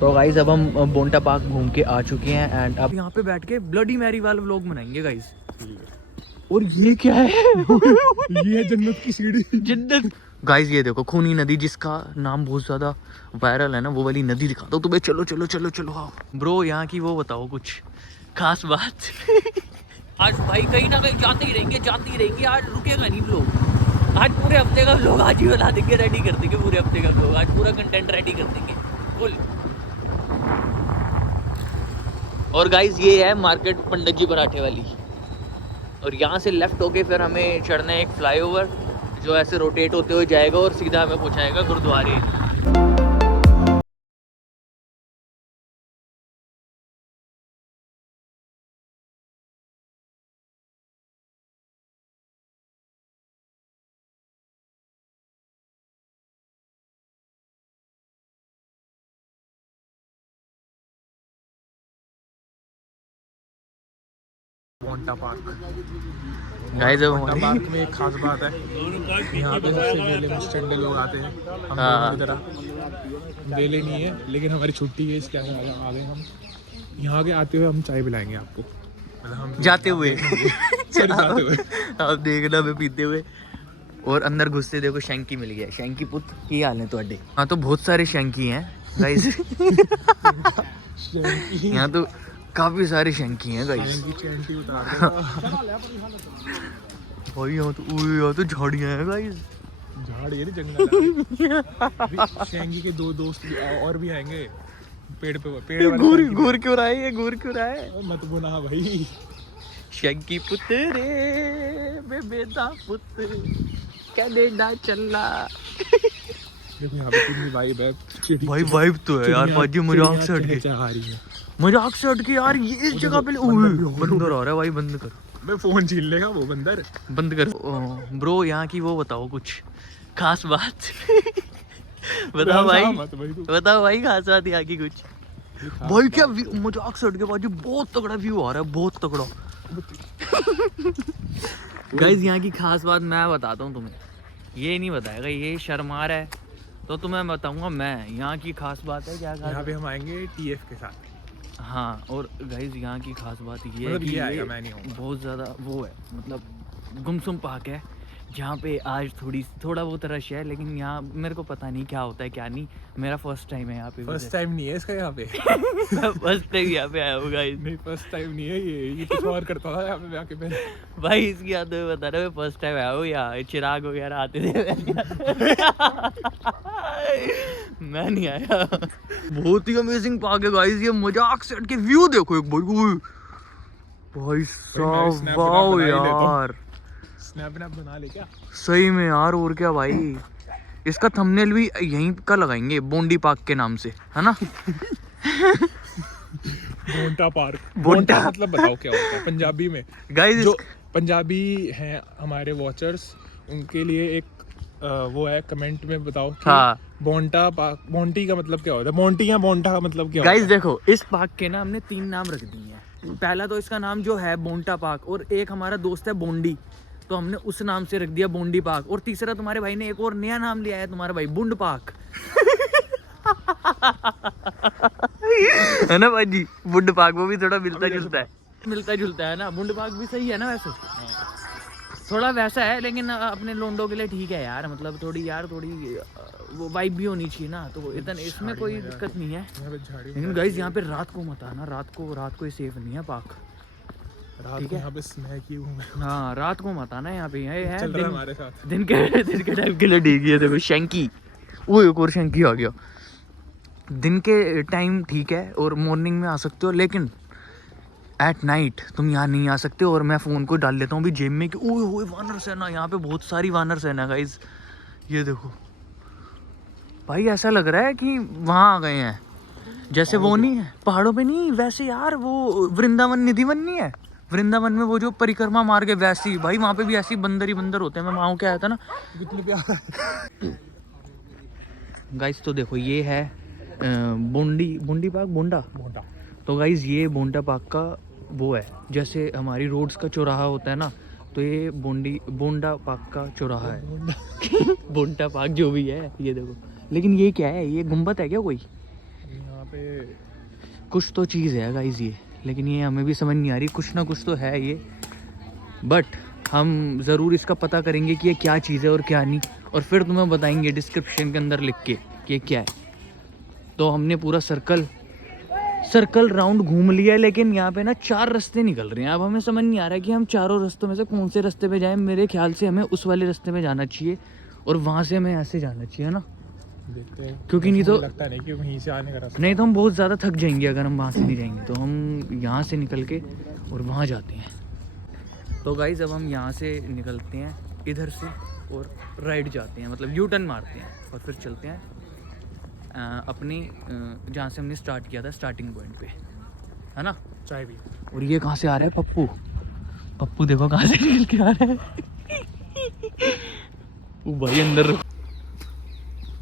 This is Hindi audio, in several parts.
तो गाइज अब हम बोंटा पार्क घूम के आ चुके हैं एंड अब यहाँ पे बैठ के ब्लडी मैरी वाला व्लॉग बनाएंगे गाइज। और ये क्या है? ये है जन्नत की सीढ़ी। जन्नत गाइज, ये देखो खूनी नदी जिसका नाम बहुत ज्यादा वायरल है ना, वो वाली नदी दिखाता हूँ तुम्हें। चलो चलो चलो चलो आओ ब्रो, यहाँ की वो बताओ कुछ खास बात। आज भाई कहीं ना कहीं जाते ही रहेंगे, आज रुकेगा नहीं लोग। आज पूरे हफ्ते का लोग आज ही बना देंगे, रेडी कर देंगे पूरे हफ्ते का लोग, आज पूरा कंटेंट रेडी कर देंगे फुल। और गाइज ये है मार्केट पंडित जी पराठे वाली, और यहाँ से लेफ्ट होके फिर हमें चढ़ना है एक फ्लाईओवर जो ऐसे रोटेट होते हुए जाएगा और सीधा हमें पहुँचाएगा गुरुद्वारे। बोंटा पार्क। गाइस बोंटा पार्क में एक खास बात है, यहाँ पे सबसे वेले में स्टैंडर्ड लोग आते हैं। हम लोगों की तरह वेले नहीं है, लेकिन हमारी छुट्टी है इसके आगे आ गए हम। यहाँ के आते हुए हम चाय पिलाएंगे आपको, मतलब हम जाते हुए जाते हुए आप देखना मैं पीते हुए। और अंदर घुसते देखो शैंकी मिल गया। शैंकी पुत की हाल है ਤੁਹਾਡੇ? हाँ तो बहुत सारे शैंकी हैं गाइस। यहाँ तो काफी सारे शैंकी हैं गाइस। भाई यहाँ तो झाड़ियाँ हैं गाइस। झाड़ ये नहीं जंगल। शैंकी के दो दोस्त और भी आएंगे पेड़ पे। पेड़ घूर क्यों रहा है ये? घूर क्यों रहा है? मत बुना भाई। शैंकी पुत्र रे बेबेदा पुत्र कनाडा चला। देखो यहाँ पे कितनी वाइब है। भाई वाइब तो है यार बाजी, मजाक से हट के आ रही है। मजाक से हट के यार, ये इस जगह पे बंदर आ रहा है भाई। बंद कर, मैं फोन छीन लेगा वो बंदर। बंद कर ब्रो। यहाँ की वो बताओ कुछ खास बात। बताओ भाई, बताओ भाई खास बात यहाँ की कुछ। भाई क्या मजाक से हट के बाजी, बहुत तगड़ा व्यू आ रहा है, बहुत तगड़ा। गाइस यहाँ की खास बात मैं बताता हूँ तुम्हें, ये नहीं बताएगा, ये शर्मा रहा है तो तुम्हें बताऊंगा मैं। यहाँ की खास बात है क्या? यहाँ पे हम आएंगे टीएफ के साथ। हाँ, और गाइस यहाँ की खास बात ये है मतलब कि ये आएगा, मैं नहीं हूँ। बहुत ज़्यादा वो है, मतलब गुमसुम पार्क है जहाँ पे आज थोड़ा बहुत रश है, लेकिन यहाँ मेरे को पता नहीं क्या होता है क्या नहीं। मेरा फर्स्ट टाइम है यहाँ पे। फर्स्ट टाइम नहीं है इसका यहाँ पे। मैं फर्स्ट टाइम यहाँ पे आया हूँ गाइस। नहीं फर्स्ट टाइम नहीं है ये कुछ और करता था यहाँ पे आके पहले। भाई इसकी याद में बता रहा, मैं फर्स्ट टाइम आया हूँ यहाँ। चिराग वगैरह आते थे। मैं नहीं आया। बहुत ही अमेजिंग पार्क है गाइस ये। मजाक से हट के व्यू देखो एक बार। भाई साहब वाओ यार, स्नैप बना ले क्या? सही में यार, और क्या भाई। इसका थंबनेल भी यहीं का लगाएंगे बोंडी पार्क के नाम से, है ना? बोंटा पार्क। बोंटा मतलब बताओ क्या होता है पंजाबी में गाइस? जो पंजाबी हैं हमारे वॉचर्स, उनके लिए एक वो है, कमेंट में बताओ कि हाँ। बोंटा पार्क, बोंटी का मतलब क्या होता है? बोंटी या बोंटा का मतलब क्या होता है? गाइस देखो, इस पार्क के ना हमने 3 नाम रख दिए हैं। पहला तो इसका नाम जो है बोंटा पार्क, और एक हमारा दोस्त है बोंडी, तो हमने उस नाम से रख दिया बोंडी पार्क। और तीसरा तुम्हारे भाई ने एक और नया नाम लिया है, तुम्हारा भाई बुंड पार्क। है ना भाई जी? बुंड पार्क वो भी थोड़ा मिलता जुलता है ना। बुंड पार्क भी सही है ना वैसे, थोड़ा वैसा है, लेकिन अपने लोंडो के लिए ठीक है यार। मतलब थोड़ी वो वाइब भी होनी चाहिए ना, तो इतना इसमें कोई दिक्कत नहीं है। लेकिन गाइस यहाँ पे रात को मत आना, रात को ये सेफ नहीं है पार्क। रात को यहाँ पे स्नैक ही हूँ मैं। हाँ, रात को मत आना यहाँ पे। ये है चल रहा है हमारे साथ। दिन के टाइम के लिए ठीक है। देखो शैंकी, वो एक और शैंकी आ गया। दिन के टाइम ठीक है और मॉर्निंग में आ सकते हो, लेकिन एट नाइट तुम यहाँ नहीं आ सकते। और मैं फ़ोन को डाल लेता हूँ भी जेब में कि ओए वानर सेना। यहाँ पे बहुत सारी वानर सेना गाइस, ये देखो भाई। ऐसा लग रहा है कि वहाँ आ गए हैं, जैसे वो नहीं है पहाड़ों पे, नहीं वैसे यार वो वृंदावन निधिवन नहीं है, वृंदावन में वो जो परिक्रमा मार के वैसी भाई, वहाँ पे भी ऐसी बंदर ही बंदर होते हैं। मैं वहाँ के आया था ना, कितने प्यारा है गाइस। तो देखो ये है बोंडी पार्क, बोंडा। तो गाइस ये बोंडा पार्क का वो है, जैसे हमारी रोड्स का चौराहा होता है ना, तो ये बोंडा पार्क का चौराहा है। बोंडा पार्क जो भी है ये देखो। लेकिन ये क्या है? ये गुम्बद है क्या कोई? यहाँ पे कुछ तो चीज़ है गाइस ये, लेकिन ये हमें भी समझ नहीं आ रही, कुछ ना कुछ तो है ये, बट हम ज़रूर इसका पता करेंगे कि ये क्या चीज़ है और क्या नहीं, और फिर तुम्हें बताएंगे डिस्क्रिप्शन के अंदर लिख के कि ये क्या है। तो हमने पूरा सर्कल राउंड घूम लिया है, लेकिन यहाँ पे ना 4 रास्ते निकल रहे हैं। अब हमें समझ नहीं आ रहा है कि हम चारों रास्तों में से कौन से रास्ते पे जाएं। मेरे ख्याल से हमें उस वाले रास्ते में जाना चाहिए और वहाँ से हमें ऐसे जाना चाहिए, है ना? देखते हैं, क्योंकि नहीं तो लगता नहीं कि वहीं से आने का रास्ता। नहीं तो हम बहुत ज़्यादा थक जाएंगे अगर हम वहाँ से नहीं जाएंगे। तो हम यहाँ से निकल के और वहाँ जाते हैं। तो गाइज़ अब हम यहाँ से निकलते हैं इधर से और राइट जाते हैं, मतलब यू टर्न मारते हैं और फिर चलते हैं अपनी जहाँ से हमने स्टार्ट किया था, स्टार्टिंग पॉइंट पे, है ना? चाय भी। और ये कहाँ से आ रहा है पप्पू देखो कहाँ से निकल के आ रहा है। ओ भाई अंदर।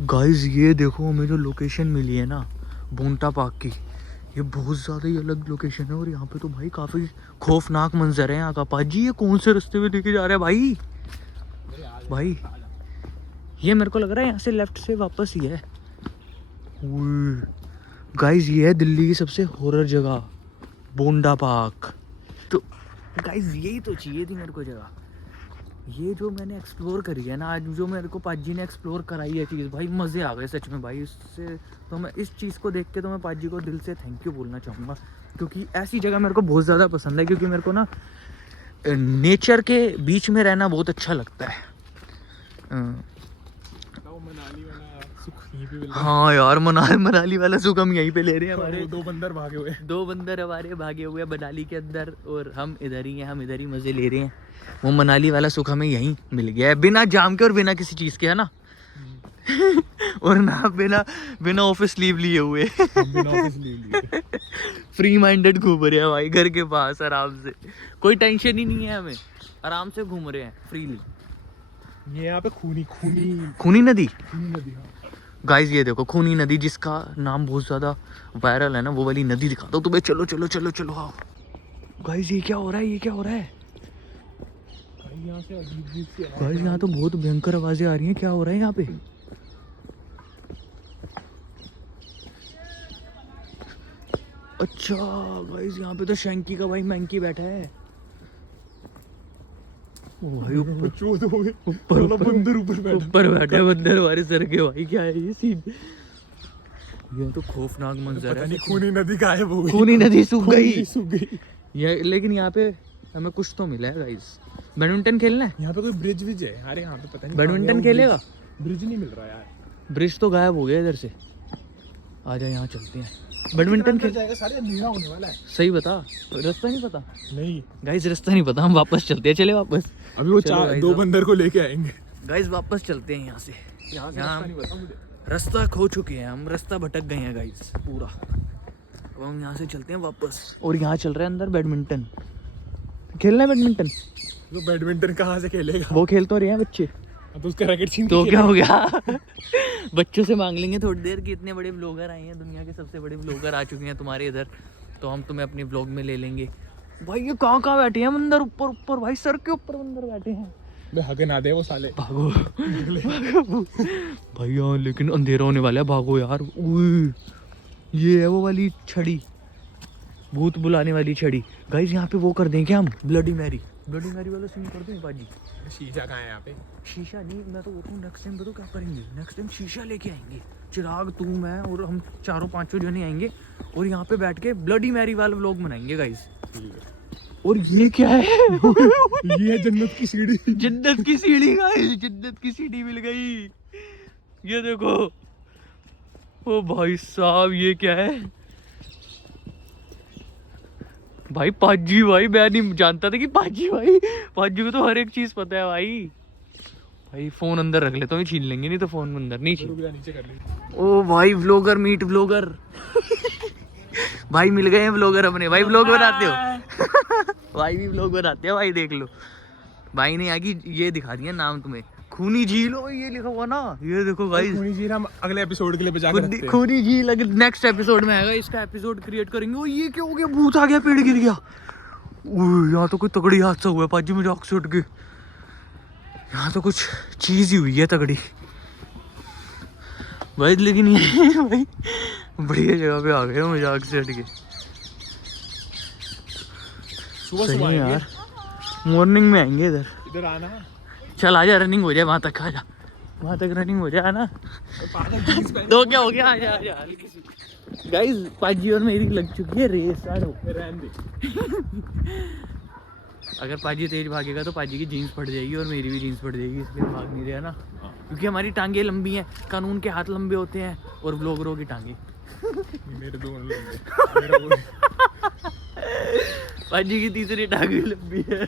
गाइस ये देखो हमें जो लोकेशन मिली है ना बोंटा पार्क की, ये बहुत ज़्यादा ही अलग लोकेशन है। और यहाँ पे तो भाई काफ़ी खौफनाक मंजर है यहाँ का। पाजी ये कौन से रास्ते पे लेके जा रहा है भाई? ये मेरे को लग रहा है यहाँ से लेफ्ट से वापस ही है। गाइस ये है दिल्ली की सबसे हॉरर जगह बोंडा पार्क। तो गाइस यही तो चाहिए थी मेरे को जगह, ये जो मैंने एक्सप्लोर करी है ना आज, जो मेरे को पाजी ने एक्सप्लोर कराई है चीज़, भाई मज़े आ गए सच में भाई। इससे तो मैं इस चीज़ को देख के तो मैं पाजी को दिल से थैंक यू बोलना चाहूँगा, क्योंकि ऐसी जगह मेरे को बहुत ज़्यादा पसंद है। क्योंकि मेरे को ना नेचर के बीच में रहना बहुत अच्छा लगता है। मनाली वाला सुख यहीं पे मिल रहा है। हाँ यार मनाली वाला सुख हम यहीं पे ले रहे हैं। हमारे 2 बंदर भागे हुए, 2 बंदर हमारे भागे हुए हैं मनाली के अंदर, और हम इधर ही हैं, हम इधर ही मज़े ले रहे हैं। वो मनाली वाला सुख हमें यहीं मिल गया है, बिना जाम के और बिना किसी चीज़ के, है ना? और ना बिना ऑफिस लीव लिए हुए। बिना ऑफिस लीव लिए फ्री माइंडेड घूम रहे हैं भाई घर के पास आराम से, कोई टेंशन ही नहीं है हमें, आराम से घूम रहे हैं फ्रीली। ये यहाँ पे खूनी नदी। हाँ। गाइस ये देखो खूनी नदी, जिसका नाम बहुत ज़्यादा वायरल है ना, वो वाली नदी दिखाता हूँ तुम्हें। चलो आओ। गाइस ये क्या हो रहा है? यहाँ से अजीब सी गाइस यहाँ तो बहुत भयंकर आवाजें आ रही हैं। क्या हो रहा है यहाँ पे? अच्छा गाइस यहाँ पे तो शैंकी का भाई मैंकी बैठा है। ओ भाई ऊपर बैठा है बंदर हमारे सर के। भाई क्या है ये सीन? ये तो खौफनाक मंजर है। खूनी नदी गायब हो गई, खूनी नदी सूख गई। ये लेकिन यहाँ पे हमें कुछ तो मिला है गाइस। बैडमिंटन खेलना है यहाँ पे, कोई ब्रिज भी है यार यहाँ पे, पता नहीं बैडमिंटन खेलेगा। ब्रिज नहीं मिल रहा यार, ब्रिज तो गायब हो गया इधर से। आजा यहाँ चलते हैं बैडमिंटन खेल जाएगा, सारे अंधेरा होने वाला है। सही बता, रास्ता नहीं पता। नहीं गाइस रास्ता नहीं पता, हम वापस चलते हैं। चले वापस, अभी वो 2 बंदर को लेके आएंगे। गाइस वापस चलते हैं यहाँ से रास्ता नहीं पता मुझे, रास्ता खो चुके हैं हम, रास्ता भटक गए हैं गाइस पूरा। अब हम यहाँ से चलते हैं वापस। और यहाँ चल रहा है अंदर बैडमिंटन, खेलना है बैडमिंटन। तो बैडमिंटन कहाँ से खेलेगा? वो खेल तो रहे हैं बच्चे। अब तो उसका रैकेट छीन तो क्या हो गया? बच्चों से मांग लेंगे थोड़ी देर कि इतने बड़े ब्लॉगर आए हैं, दुनिया के सबसे बड़े ब्लॉगर आ चुके हैं तुम्हारे इधर, तो हम तुम्हें अपने ब्लॉग में ले लेंगे। भाई ये कहाँ बैठे हैं बंदर? ऊपर भाई, सर के ऊपर बंदर बैठे हैं। हगे ना दे वो साले, भागो भाई यार, लेकिन अंधेरा होने वाला है, भागो यार। ये है वो वाली छड़ी, भूत बुलाने वाली छड़ी। गाइस यहाँ पे वो कर दें क्या हम, ब्लडी मैरी वाला सीन कर दें बाजी। शीशा कहाँ है यहाँ पे? शीशा नहीं, मैं तो बोलता हूँ नेक्स्ट टाइम तो क्या करेंगे, नेक्स्ट टाइम शीशा लेके आएंगे। चिराग, तू, मैं और हम 4-5 जने आएंगे और यहाँ पे बैठ के ब्लडी मैरी वाला व्लॉग बनाएंगे गाइस। और ये क्या है? ये है जन्नत की सीढ़ी। जन्नत की सीढ़ी गाइस, जन्नत की सीढ़ी मिल गई। ये देखो, ओ भाई साहब ये क्या है भाई? पाजी भाई, मैं नहीं जानता था कि पाजी को तो हर एक चीज पता है भाई। फोन अंदर रख ले तो छीन लेंगे, नहीं तो फोन अंदर नहीं छीन। नीचे कर ले। ओ भाई व्लॉगर मीट व्लॉगर। भाई मिल गए हैं व्लॉगर अपने। भाई व्लॉग बनाते हो? भाई भी व्लॉग बनाते हैं भाई, देख लो। भाई ने आगे ये दिखा दिया नाम तुम्हें, खूनी झील। ओ ये लिखा हुआ ना, ये देखो गाइस। खूनी झील हम अगले एपिसोड के लिए बचा के रखते हैं। खूनी झील अगर नेक्स्ट एपिसोड में आएगा, इसका एपिसोड क्रिएट करेंगे। ओ ये क्या हो गया? भूत आ गया, पेड़ गिर गया। यहाँ तो कोई तगड़ी हादसा हुआ है पाजी, मुझे आँख से उठ गई। यहाँ तो कुछ चीज ही हुई है तगड़ी भाई। लेकिन ये भाई बढ़िया जगह पे आ गए हो मजाक से हट के। सुबह सही सुबह है आएंगे। यार, मॉर्निंग में आएंगे इधर। इधर आना। चल आजा, रनिंग हो जाए वहाँ तक, आजा वहाँ तक रनिंग हो जाए ना। पागल जीन्स पहन तो क्या हो गया, आजा आजा। गाइस पाजी और मेरी लग चुकी है रेस। रहने दे। अगर पाजी तेज भागेगा तो पाजी की जीन्स फट जाएगी और मेरी भी जीन्स फट जाएगी, इसलिए भाग नहीं रहा ना, क्योंकि हमारी टांगे लंबी हैं, कानून के हाथ लंबे होते हैं और ब्लॉगरों की टांगे। मेरे दोनों लोग पाजी की तीसरी टांग भी लंबी है।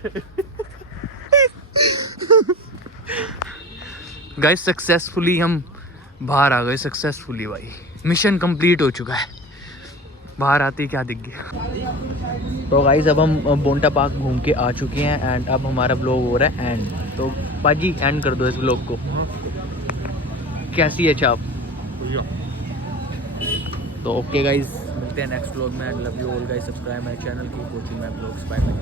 गाइस सक्सेसफुली हम बाहर आ गए, सक्सेसफुली भाई, मिशन कंप्लीट हो चुका है। बाहर आते ही क्या दिख गया। तो गाइस अब हम बोंटा पार्क घूम के आ चुके हैं एंड अब हमारा ब्लॉग हो रहा है एंड। तो पाजी एंड कर दो इस ब्लॉग को। कैसी है चाप? तो ओके गाइस, मिलते हैं नेक्स्ट ब्लॉग में। Love you all guys, subscribe my channel, keep watching my blogs, bye bye.